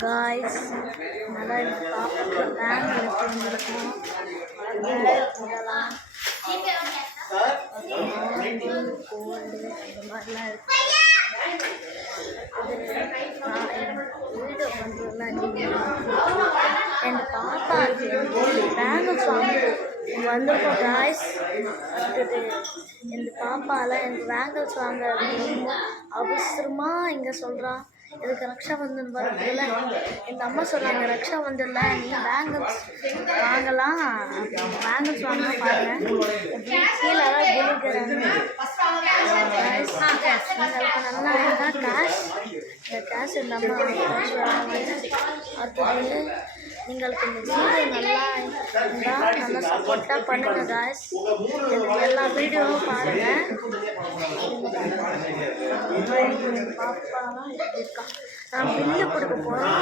guys, நல்லா இந்த பாப்பாக்கு வேன் எடுத்து வந்திருக்கோம். இதெல்லாம் கோல்டு இந்த மாதிரிலாம் இருக்கு. வீடியோ பண்ணுறதுலாம் என் பாப்பாவுக்கு பேங்கிள்ஸ் வந்திருக்கோம் காய்ஸ். அடுத்தது இந்த பாப்பாலாம் எனக்கு பேங்கிள்ஸ் வாங்க ரொம்ப அவசரமாக இங்கே சொல்கிறான். இதுக்கு ரக்ஷா பந்தன் வரதுல எங்கள் அம்மா சொல்கிறாங்க, ரக்ஷா பந்தன்ல நீ பேங்கிள்ஸ் வாங்கலாம், பேங்கிள்ஸ் வாங்க பாருங்க கீழே குளிக்கிறாங்க. உங்களுக்கு நல்லா இருந்தால் கேஷ் இந்த கேஷ் இந்த அம்மா கேஷ் வாங்க. அடுத்தது உங்களுக்கு இந்த வீடியோ நல்லா இருந்தால் நல்லா சப்போர்ட்டாக பண்ணுங்க காய்ஸ். எல்லா வீடியோவும் பாருங்கள். பாப்பா இருக்கா, நான் பில்லு கொடுக்க போகிறோம்.